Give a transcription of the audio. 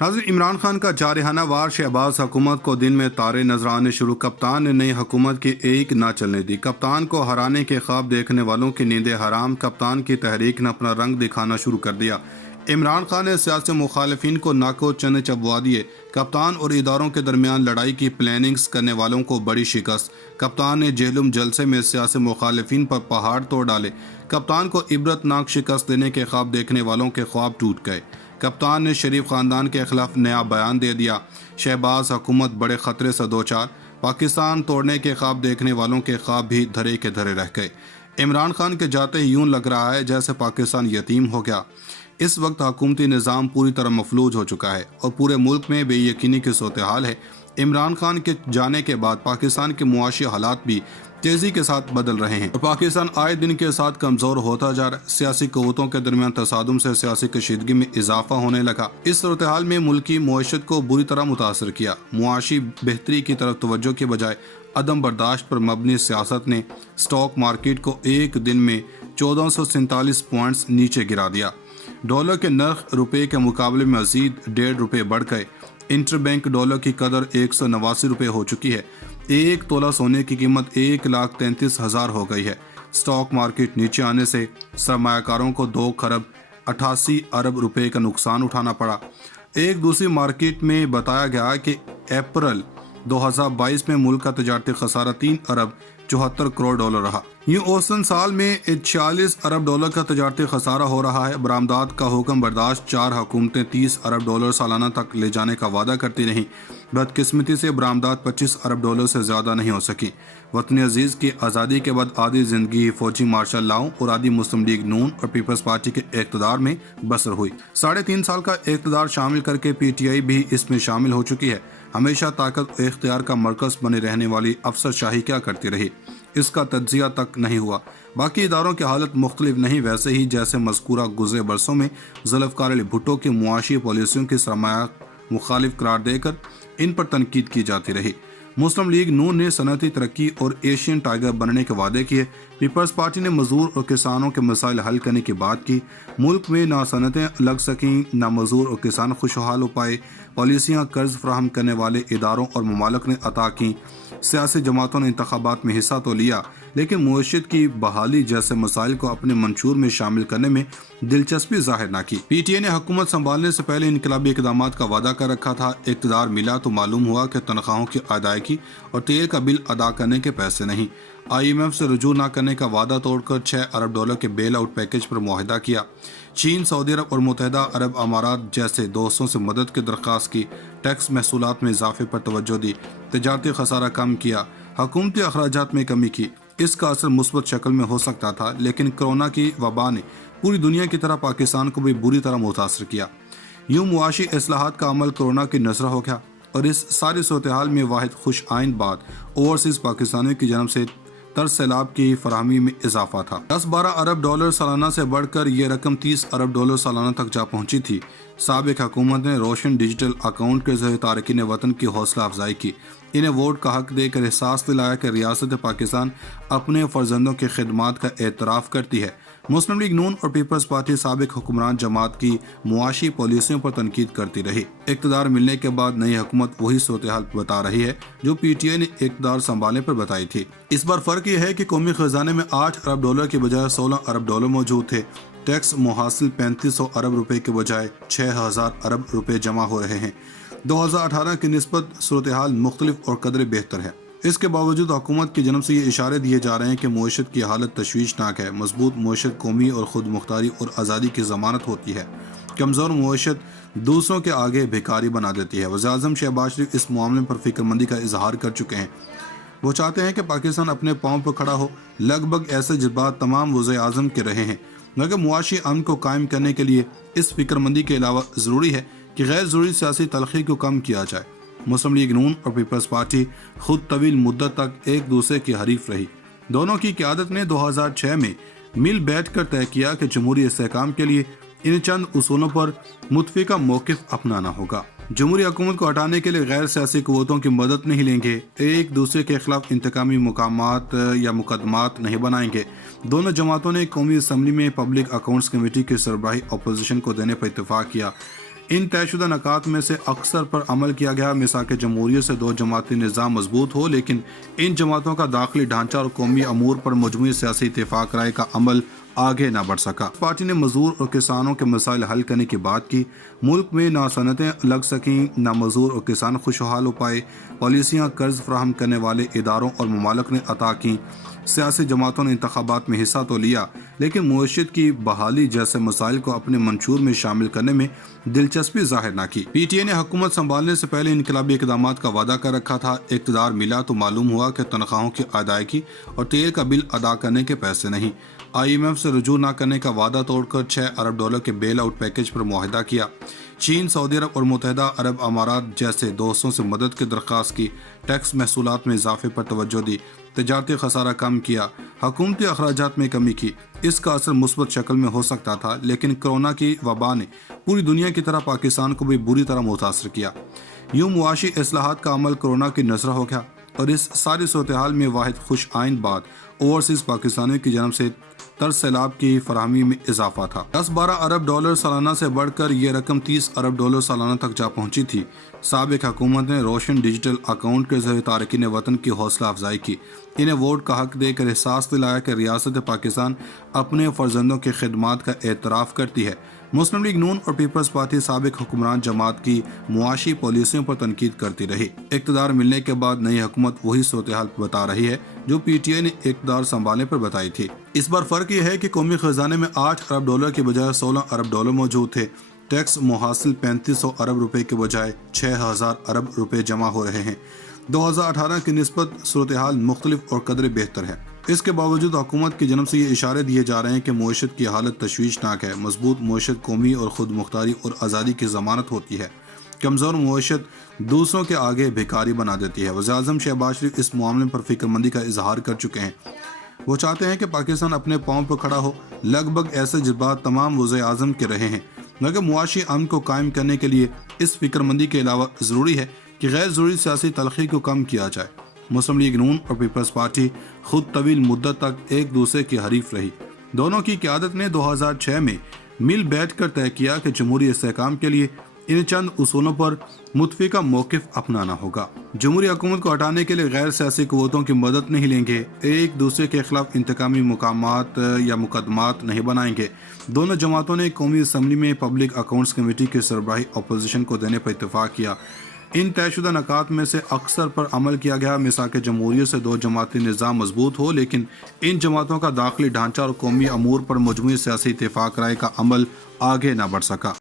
नाज़रीन, इमरान खान का जारहाना वार शहबाज हुकूमत को दिन में तारे नजर आने शुरू। कप्तान ने नई हुकूमत की एक ना चलने दी। कप्तान को हराने के ख्वाब देखने वालों की नींदें हराम। कप्तान की तहरीक ने अपना रंग दिखाना शुरू कर दिया। इमरान खान ने सियासी मुखालिफिन को नाको चने चबवा दिए। कप्तान और इदारों के दरमियान लड़ाई की प्लानिंग्स करने वालों को बड़ी शिकस्त। कप्तान ने जेहलुम जलसे में सियासी मुखालिफिन पर पहाड़ तोड़ डाले। कप्तान को इबरतनाक शिकस्त देने के ख्वाब देखने वालों के ख्वाब टूट गए। कप्तान ने शरीफ खानदान के खिलाफ नया बयान दे दिया। शहबाज हुकूमत बड़े खतरे से दो चार। पाकिस्तान तोड़ने के ख्वाब देखने वालों के ख्वाब भी धरे के धरे रह गए। इमरान खान के जाते ही यूं लग रहा है जैसे पाकिस्तान यतीम हो गया। इस वक्त हुकूमती निज़ाम पूरी तरह मफलूज हो चुका है और पूरे मुल्क में बेयकीनी की सूरत हाल है। इमरान खान के जाने के बाद पाकिस्तान के मुआशी हालात भी तेजी के साथ बदल रहे हैं और पाकिस्तान आए दिन के साथ कमजोर होता जा रहा है। सियासी क़ुव्वतों के दरमियान तसादुम से सियासी कशीदगी में इजाफा होने लगा। इस सूरत हाल में मुल्की मईशत को बुरी तरह मुतासर किया। मुआशी बेहतरी की तरफ तवज्जो के बजाय अदम बर्दाश्त पर मबनी सियासत ने स्टॉक मार्केट को एक दिन में 1447 पॉइंट्स नीचे गिरा दिया। डॉलर के नर्ख रुपए के मुकाबले में मजीद 1.5 रुपये बढ़ गए। इंटर बैंक डॉलर की कदर 189 रुपये हो चुकी है। एक तोला सोने की कीमत 1,33,000 हो गई है। स्टॉक मार्केट नीचे आने से सरमायाकारों को 2 खरब 88 अरब रुपए का नुकसान उठाना पड़ा। एक दूसरी मार्केट में बताया गया कि अप्रैल 2022 में मुल्क का तजारती खसारा 3 अरब 74 करोड़ डॉलर रहा। यूं औसतन साल में 46 अरब डॉलर का तजारती खसारा हो रहा है। बरामदात का हुक्म बर्दाश्त 4 हुकूमतें 30 अरब डॉलर सालाना तक ले जाने का वादा करती रहीं। बदकिस्मती से बरामदात 25 अरब डॉलर से ज़्यादा नहीं हो सकी। वतन अजीज़ की आज़ादी के बाद आधी ज़िंदगी फौजी मार्शल लाओ और आधी मुस्लिम लीग नून और पीपल्स पार्टी के इक़्तिदार में बसर हुई। 3.5 साल का इक़्तिदार शामिल करके PTI भी इसमें शामिल हो चुकी है। हमेशा ताकत और इख्तियार का मरकज़ बने रहने वाली अफसरशाही क्या करती रही, इसका तज्जिया तक नहीं हुआ। बाकी इदारों की हालत मुख्तलिफ नहीं, वैसे ही जैसे मज़कूरा गुज़रे बरसों में जुल्फ़िकार अली भुट्टो की मुआशी पॉलिसियों की सरमाया मुखालिफ करार देकर इन पर तनकीद की जाती रही। मुस्लिम लीग नून ने सनती तरक्की और एशियन टाइगर बनने के वादे किए। पीपल्स पार्टी ने मजदूर और किसानों के मसाइल हल करने की बात की। मुल्क में ना सनतें लग सकें, ना मजदूर और किसान खुशहाल हो पाए। पॉलिसियाँ कर्ज फराहम करने वाले इदारों और ममालिक ने अता की। सियासी जमातों ने इंतखाबात में हिस्सा तो लिया, लेकिन मुआशरत की बहाली जैसे मसाइल को अपने मंशूर में शामिल करने में दिलचस्पी जाहिर न की। PTI ने हुकूमत संभालने से पहले इनकलाबी इकदामात का वादा कर रखा था। इक़्तिदार मिला तो मालूम हुआ कि तनख्वाहों की अदायगी और तेल का बिल अदा करने के पैसे नहीं। IMF से रुजू न करने का वादा तोड़कर 6 अरब डॉलर के बेल आउट पैकेज पर मुआहिदा किया। चीन, सऊदी अरब और मुत्तहिदा अरब अमारात जैसे दोस्तों से मदद की दरख्वास्त की। टैक्स महसूलात में इजाफे पर तवज्जो दी। तजारती खसारा कम किया। हुकूमती अखराजात में कमी की। इसका असर मुस्बत शक्ल में हो सकता था, लेकिन कोरोना की वबा ने पूरी दुनिया की तरह पाकिस्तान को भी बुरी तरह मुतासर किया। यूं मुआशी इस्लाहात का अमल कोरोना की नजर हो गया और इस सारी सूरत हाल में वाहिद खुश आइन बात ओवरसीज पाकिस्तानियों की जन्म से तरस सैलाब की फराहमी में इजाफा था। 10-12 अरब डॉलर सालाना से बढ़कर ये रकम 30 अरब डॉलर सालाना तक जा पहुंची थी। साबिक हुकूमत ने रोशन डिजिटल अकाउंट के जरिए तारकीन वतन की हौसला अफजाई की। इन्हें वोट का हक देकर एहसास दिलाया कि रियासत पाकिस्तान अपने फर्जंदों की खिदमात का एतराफ़ करती है। मुस्लिम लीग नून और पीपल्स पार्टी साबिक हुक्मरान जमात की मुआशी पॉलिसियों पर तनकीद करती रही। इक़्तिदार मिलने के बाद नई हुकूमत वही सूरत हाल बता रही है जो PTI ने इक़्तिदार संभालने पर बताई थी। इस बार फ़र्क यह है कि कौमी खजाने में 8 अरब डॉलर के बजाय 16 अरब डॉलर मौजूद थे। टैक्स मुहासिल 3500 अरब रुपए के बजाय 6000 अरब रुपए जमा हो रहे हैं। 2018 की निस्बत सूरत हाल मुख्तलिफ और कदरे बेहतर है। इसके बावजूद हुकूमत की जनब से ये इशारे दिए जा रहे हैं कि मईशत की हालत तशवीशनाक है। मजबूत मईशत कौमी और खुद मुख्तारी और आज़ादी की ज़मानत होती है। कमज़ोर मईशत दूसरों के आगे भिखारी बना देती है। वज़ीर-ए-आज़म शहबाज शरीफ इस मामले पर फिक्रमंदी का इजहार कर चुके हैं। वो चाहते हैं कि पाकिस्तान अपने पाँव पर खड़ा हो। लगभग ऐसे जज्बात तमाम वज़ीर-ए-आज़म के रहे हैं, मगर मुआशी अमन को कायम करने के लिए इस फिक्रमंदी के अलावा ज़रूरी है कि गैर ज़रूरी सियासी तलखी को कम किया जाए। मुस्लिम लीग नून और पीपल्स पार्टी खुद तवील मुद्दत तक एक दूसरे की हरीफ रही। दोनों की क़यादत ने 2006 में मिल बैठ कर तय किया कि जमहूरी इस्तेहकाम के लिए इन चंद उसूलों पर मुतफ़िका मौक़िफ़ अपनाना होगा। जमहूरी हुकूमत को हटाने के लिए गैर सियासी क़ुव्वतों की मदद नहीं लेंगे। एक दूसरे के खिलाफ इंतकामी मुकामात या मुकदमात नहीं बनाएंगे। दोनों जमातों ने कौमी असम्बली में पब्लिक अकाउंट्स कमेटी की सरबराही अपोजिशन को देने पर इत्तेफाक किया। ان طے شدہ نکات میں سے اکثر پر عمل کیا گیا۔ میثاق جمہوریت سے دو جماعتی نظام مضبوط ہو، لیکن ان جماعتوں کا داخلی ڈھانچہ اور قومی امور پر مجموعی سیاسی اتفاق رائے کا عمل آگے نہ بڑھ سکا۔ پارٹی نے مزدور اور کسانوں کے مسائل حل کرنے کی بات کی۔ ملک میں نہ صنعتیں لگ سکیں، نہ مزدور اور کسان خوشحال ہو پائے۔ پالیسیاں قرض فراہم کرنے والے اداروں اور ممالک نے عطا کیں۔ سیاسی جماعتوں نے انتخابات میں حصہ تو لیا، لیکن معیشت کی بحالی جیسے مسائل کو اپنے منشور میں شامل کرنے میں دلچسپی ظاہر نہ کی۔ پی ٹی آئی نے حکومت سنبھالنے سے پہلے انقلابی اقدامات کا وعدہ کر رکھا تھا۔ اقتدار ملا تو معلوم ہوا کہ تنخواہوں کی ادائیگی اور تیل کا بل ادا کرنے کے پیسے نہیں۔ آئی ایم ایف سے رجوع نہ کرنے کا وعدہ توڑ کر $6 ارب کے بیل آؤٹ پیکج پر معاہدہ کیا۔ چین، سعودی عرب اور متحدہ عرب امارات جیسے دوستوں سے مدد کی درخواست کی۔ ٹیکس محصولات میں اضافے پر توجہ دی۔ تجارتی خسارہ کم کیا۔ حکومتی اخراجات میں کمی کی۔ اس کا اثر مثبت شکل میں ہو سکتا تھا، لیکن کرونا کی وبا نے پوری دنیا کی طرح پاکستان کو بھی بری طرح متاثر کیا۔ یوں معاشی اصلاحات کا عمل کرونا کی نذر ہو گیا، اور اس ساری صورتحال میں واحد خوش آئند بات اوورسیز پاکستانیوں کی جانب سے طرز سیلاب کی فراہمی میں اضافہ تھا۔ $10-12 ارب سالانہ سے بڑھ کر یہ رقم $30 ارب سالانہ تک جا پہنچی تھی۔ سابق حکومت نے روشن ڈیجیٹل اکاؤنٹ کے ذریعے تارکین وطن کی حوصلہ افزائی کی۔ انہیں ووٹ کا حق دے کر احساس دلایا کہ ریاست پاکستان اپنے فرزندوں کی خدمات کا اعتراف کرتی ہے۔ مسلم لیگ نون اور پیپلز پارٹی سابق حکمران جماعت کی معاشی پالیسیوں پر تنقید کرتی رہی۔ اقتدار ملنے کے بعد نئی حکومت وہی صورتحال بتا رہی ہے جو پی ٹی آئی نے اقتدار سنبھالنے پر بتائی تھی۔ اس بار فرق یہ ہے کہ قومی خزانے میں $8 ارب کے بجائے $16 ارب موجود تھے۔ ٹیکس محاصل $3500 ارب کے بجائے $6000 ارب جمع ہو رہے ہیں۔ 2018 کی نسبت صورتحال مختلف اور قدرے بہتر ہے۔ اس کے باوجود حکومت کی جانب سے یہ اشارے دیے جا رہے ہیں کہ معیشت کی حالت تشویشناک ہے۔ مضبوط معیشت قومی اور خود مختاری اور آزادی کی ضمانت ہوتی ہے۔ کمزور معیشت دوسروں کے آگے بھکاری بنا دیتی ہے۔ وزیر اعظم شہباز شریف اس معاملے پر فکر مندی کا اظہار کر چکے ہیں۔ وہ چاہتے ہیں کہ پاکستان اپنے پاؤں پر کھڑا ہو۔ لگ بھگ ایسے جذبات تمام وزیر اعظم کے رہے ہیں، مگر معاشی امن کو قائم کرنے کے لیے اس فکر مندی کے علاوہ ضروری ہے کہ غیر ضروری سیاسی تلخی کو کم کیا جائے۔ مسلم لیگ نون اور پیپلز پارٹی خود طویل مدت تک ایک دوسرے کی حریف رہی۔ دونوں کی قیادت نے 2006 میں مل بیٹھ کر طے کیا کہ جمہوری استحکام کے لیے ان چند اصولوں پر متفقہ موقف اپنانا ہوگا۔ جمہوری حکومت کو ہٹانے کے لیے غیر سیاسی قوتوں کی مدد نہیں لیں گے، ایک دوسرے کے خلاف انتقامی مقامات یا مقدمات نہیں بنائیں گے۔ دونوں جماعتوں نے قومی اسمبلی میں پبلک اکاؤنٹس کمیٹی کی سربراہی اپوزیشن کو دینے پر اتفاق کیا۔ ان طے شدہ نکات میں سے اکثر پر عمل کیا گیا۔ میثاق جمہوریت سے دو جماعتی نظام مضبوط ہو، لیکن ان جماعتوں کا داخلی ڈھانچہ اور قومی امور پر مجموعی سیاسی اتفاق رائے کا عمل آگے نہ بڑھ سکا۔